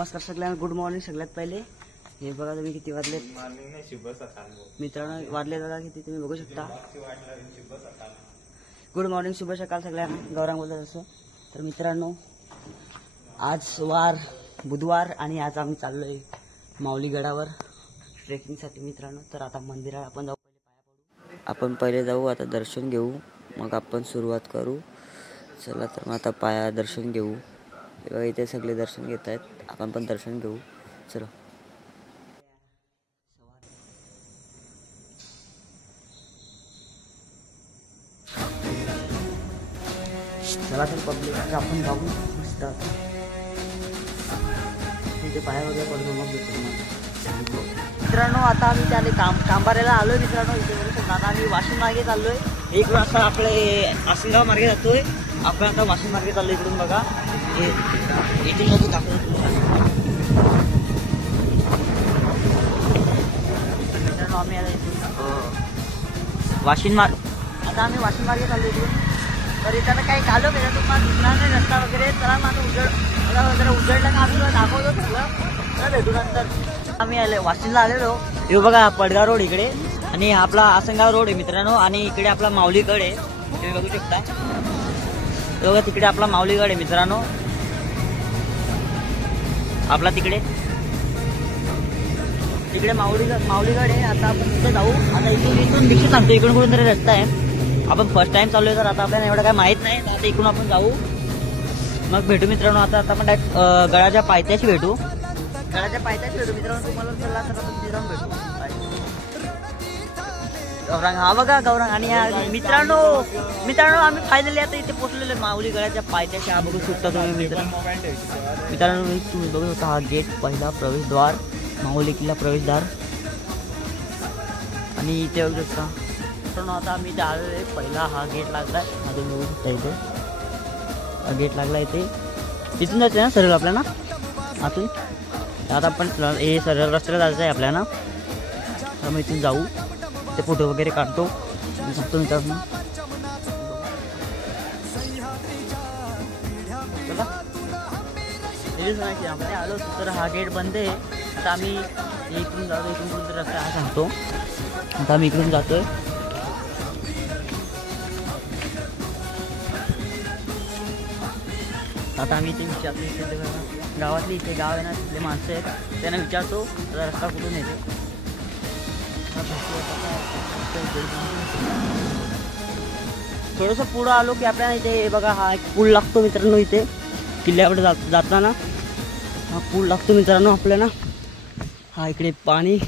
नमस्कार सगळ्यांना, good morning. सगळ्यात पहिले हे बघा तुम्ही किती वाजले मित्रांनो, वाजले बघा किती, तुम्ही बघू शकता. गुड मॉर्निंग, शुभ सकाळ सगळ्यांना. गौरांग बोलत असं. तर मित्रांनो, आज वार बुधवार आणि आज आम्ही चाललोय माऊली गडावर ट्रेकिंगसाठी मित्रांनो. तर आता मंदिरात आपण जाऊ, आपण पहिले जाऊ, आता दर्शन घेऊ, मग आपण सुरुवात करू. चला तर मग आता पाया दर्शन घेऊ. तेव्हा इथे सगळे दर्शन घेत आहेत, आपण पण दर्शन घेऊ. चला चला तर पब्लिक आपण जाऊ मस्त. तिथे पाया वगैरे पडतो मग मित्रांनो. आता आम्ही त्याने कांबाऱ्याला आलोय मित्रांनो. इथे आता आम्ही वाशिम मार्गे चाललोय. एक वाजता आपले आसनगाव मार्गे जातोय आपण. आता वाशिम मार्गे चाललोय. इकडून बघा, इथे बघू दाखवतो मित्रांनो. आम्ही वाशिम आता आम्ही वाशिम मार्गे चाललोय इकडून. तर इथं काही कालो केलं तुम्हाला दिसणार नाही रस्ता वगैरे. चला माझं मला जरा उजळलं का आम्ही दाखवतो सगळं. तर भेटू नंतर. आम्ही वाशिमला आलेलो. हे बघा पडगाव रोड इकडे, आणि आपला आसनगाव रोड आहे मित्रांनो. आणि इकडे आपला माऊलीगड आहे, तुम्ही बघू शकता. बघा तिकडे आपला माऊलीगड आहे मित्रांनो, आपला तिकडे माऊलीगड आहे. आता आपण तिथे जाऊ. आता इथून दिक्षित सांगतो, इकडून कुठून तरी रस्ता आहे. आपण फर्स्ट टाइम चाललोय, तर आता आपल्याला एवढं काय माहित नाही. आता इकडून आपण जाऊ, मग भेटू मित्रांनो. आता आपण डायरेक्ट गडाच्या पायथ्याशी भेटू. मित्रांनो. तुम्हाला चला तर आपण तिथे जाऊन भेटू. गौरांग, हा बघा गौरांग. आणि मित्रांनो आम्ही फायनली आता इथे पोहोचलेलो माऊली गडाच्या पायथ्याशी. हा बघू शकता तुम्ही मित्रांनो. तुम्ही बघू शकता हा गेट, पहिला प्रवेशद्वार, माऊली किल्ला प्रवेशद्वार. आणि इथे बघू शकता मित्रांनो. आता आम्ही इथे आलेलो आहे. पहिला हा गेट लागलाय, हा तुम्ही बघू शकता. इथे हा गेट लागला. इथे इथून जायचं ना सरळ आपल्याला आतून. आता आपण हे सरळ रस्त्याला जायचं आहे आपल्याला. तर मग इथून जाऊ, ते फोटो वगैरे काढतो सांगतो मित्रांनो. आपण आलो तर हा गेट बंद आहे. आता आम्ही इकडून जातो, इकडून कोणता रस्ता हा सांगतो. आता आम्ही इकडून जातोय. आता आम्ही इथे विचारतो, इथे गावातली इथे गाव आहे ना, तिथले माणसं आहेत, त्यांना विचारतो रस्ता कुठून येतो. थोडंसं पुढं आलो की आपल्याला इथे बघा हा एक पूल लागतो मित्रांनो. इथे किल्ल्याकडे जाताना हा पूल लागतो मित्रांनो आपल्याला. हा इकडे पाणी,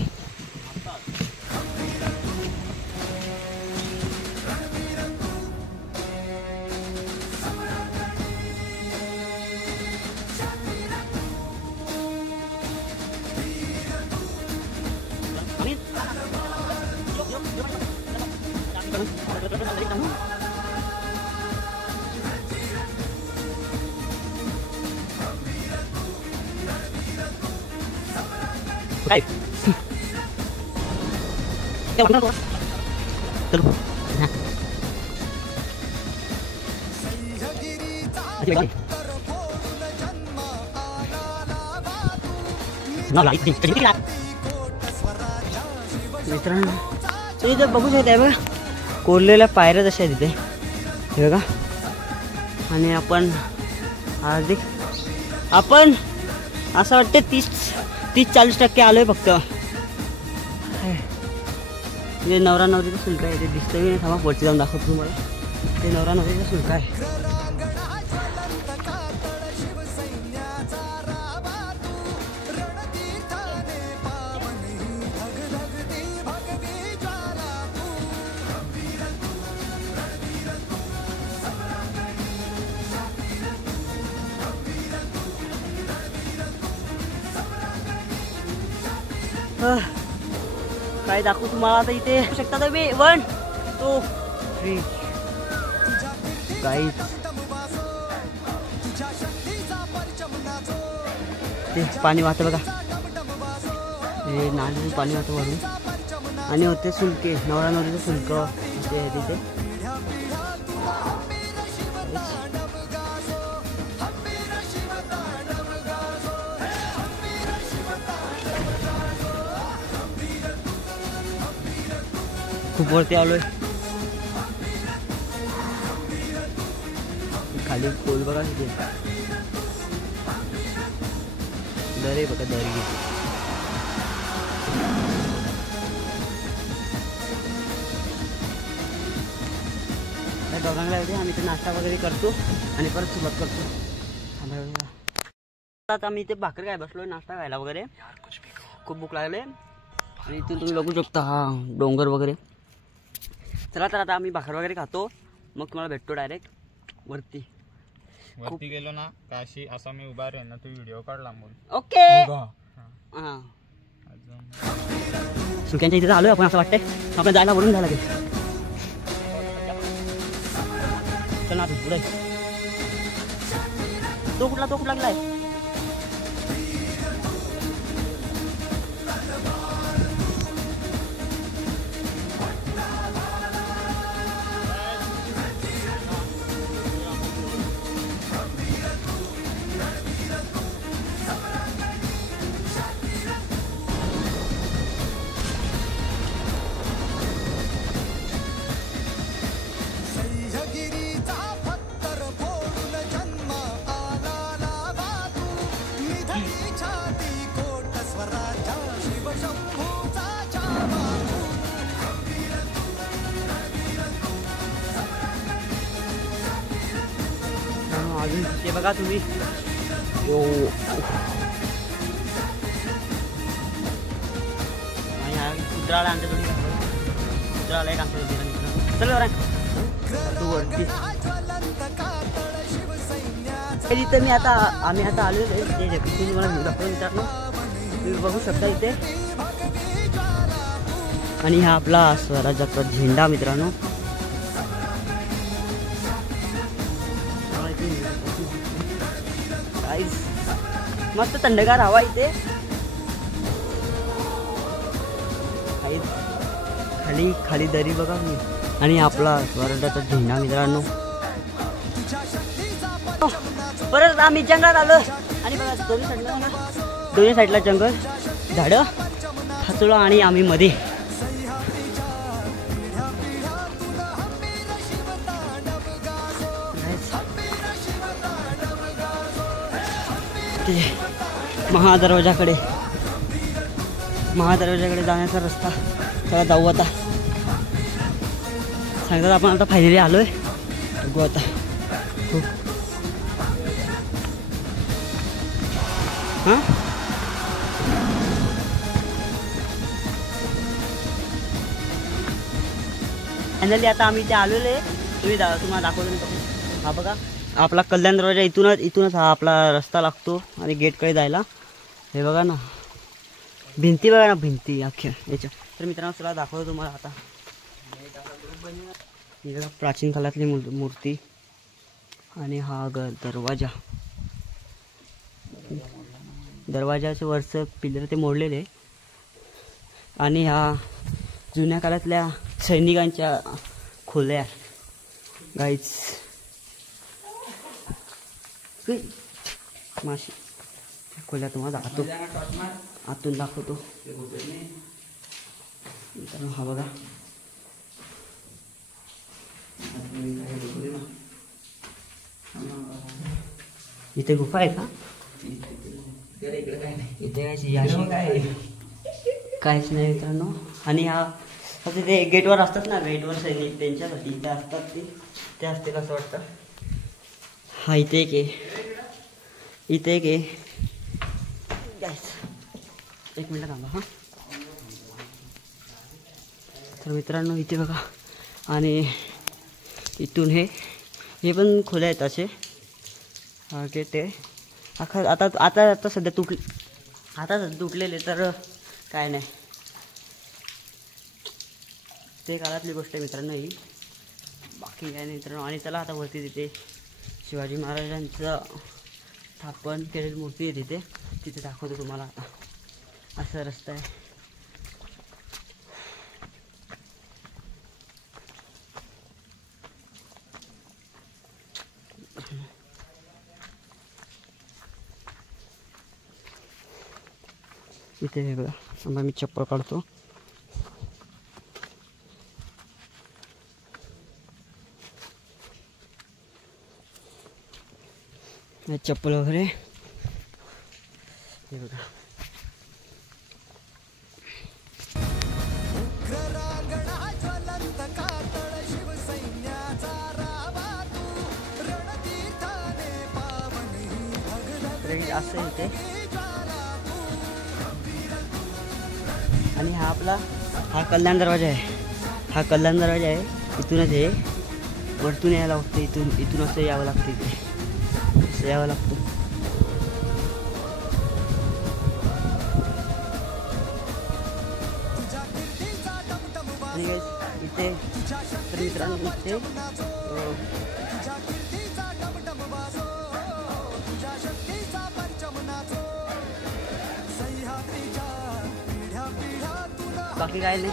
काय मित्रांनो. इथे बघू शकता बघा कोरलेल्या पायऱ्या जशा आहेत तिथे, हे बघा. आणि आपण असं वाटतं 30-40% आलोय फक्त. हे नवरा नवरीचं शुल्क आहे, ते दिसतंय नाही. थांबा वरती जाऊन दाखवतो तुम्हाला. ते नवरा नवरीचं शुल्क आहे. काय दाखवू तुम्हाला आता. इथे शकता तुम्ही 1 2 3 गाईज. ते पाणी वाहतं बघा, हे नाल्याचं पाणी वाहतं वरून. आणि होते शुल्के, नवरा नवरीचं शुल्क इथे तिथे. खूप वरती आलोय. खाली खोल बघा किती दरे बघा दरी किती. दोघांना एवढे आम्ही ते नाश्ता वगैरे करतो आणि परत सुरुवात करतो. आता आम्ही इथे भाकर काय बसलोय नाश्ता खायला वगैरे. खूप भूक लागले आणि इथून तुम्ही बघू शकता हा डोंगर वगैरे. चला तर आता आम्ही भाकर वगैरे खातो मग तुम्हाला भेटतो डायरेक्ट वरती. वरती गेलो ना काशी असा मी उभा राहीन ना तू व्हिडिओ काढ लांबून. ओके. हां सुक्यांच्या इथे आलोय आपण असं वाटतंय. आपण जायला वरून जायला लागेल. चल ना पुढे. तो कुठला लागलाय. अजून ते बघा तुम्ही. कुत्राला आणते तुम्ही. कुत्राला एक आणते चल बरं तू वरती. इथं मी आता आम्ही आता आलो तुम्हाला दाखवलं मित्रांनो. तुम्ही बघू शकता इथे. आणि हा आपला स्वराज्याचा झेंडा मित्रांनो. मस्त थंडगार हवा इथे. खाली खाली दरी बघा मी. आणि आपला स्वराज्याचा झेंडा मित्रांनो. परत आम्ही जंगलात आलो आणि बघा दोन्ही साईडला जंगल झाडं हाचोळा आणि आम्ही मध्ये. महादरवाजाकडे जाण्याचा रस्ता. चला जाऊ आता. सांगतात आपण आता फायनली आलोय. बघू आता. हां फायनली आता आम्ही इथे आलेलो आहे. तुम्हाला दाखवतो. हा बघा आपला कल्याण दरवाजा. इथूनच हा आपला रस्ता लागतो आणि गेटकडे जायला. हे बघा ना भिंती बघा ना भिंती अख्ख्या याच्या. तर मित्रांनो चला दाखवतो तुम्हाला आता. ही बघा प्राचीन काळातली मूर्ती आणि हा दरवाजाचं वरचं पिलर ते मोडलेले. आणि हा जुन्या काळातल्या सैनिकांच्या खोल्या गाईच. माशी खोल्या तुम्हाला आतून दाखवतो. हा बघा इथे गुफा आहे का. इथे काहीच नाही मित्रांनो. आणि हा असं ते गेटवर असतात ना गेटवर सैनिक त्यांच्यासाठी इथे असतात. ते असतील असं वाटतं. हा इथे एक आहे. एक मिनिट थांबा. हां तर मित्रांनो इथे बघा. आणि इथून हे पण खोल्या आहेत असे. हा गेट आहे. आता सध्या तुटलेले तर काय नाही. ते काळातली गोष्ट आहे मित्रांनो ही. बाकी काय नाही मित्रांनो. आणि चला आता वरती तिथे शिवाजी महाराजांचं स्थापन केलेली मूर्ती आहे तिथे दाखवतो तुम्हाला आता. असा रस्ता आहे. इथे वेगळं. मी चप्पल काढतो. चप्पल वगैरे हे बघा. असं इथे आणि हा कल्याण दरवाजा आहे. हा कल्याण दरवाजा आहे. इथूनच आहे, वरतून यायला लागतं. इथून असं यावं लागतं. इथे असं यावं लागतं. आणि इथे तर मित्रांनो इथे बाकी काय नाही.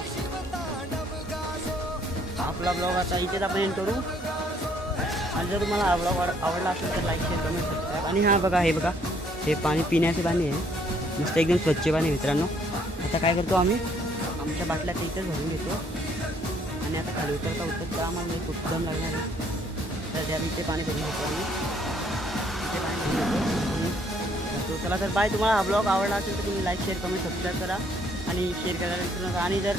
आपला ब्लॉग आता इथेच आपण एंड करू. आणि जर तुम्हाला हा ब्लॉग आवडला असेल तर लाईक शेअर कमेंट सबस्क्राईब. आणि हा बघा, हे बघा, हे पाणी पिण्याचे पाणी आहे. मस्त एकदम स्वच्छ पाणी मित्रांनो. आता काय करतो आम्ही, आमच्या बाटल्या ते इथेच भरून घेतो. आणि आता खाली उतरता आम्हाला खूप दम लागणार आहे. तर त्या इथे पाणी भरून घेतो आम्ही. इथे पाणी भरून घेतो. चला तर बाय. तुम्हाला हा ब्लॉग आवडला असेल तर तुम्ही लाईक शेअर कमेंट सबस्क्राईब करा आणि शेअर करायला विसरू नका. आणि जर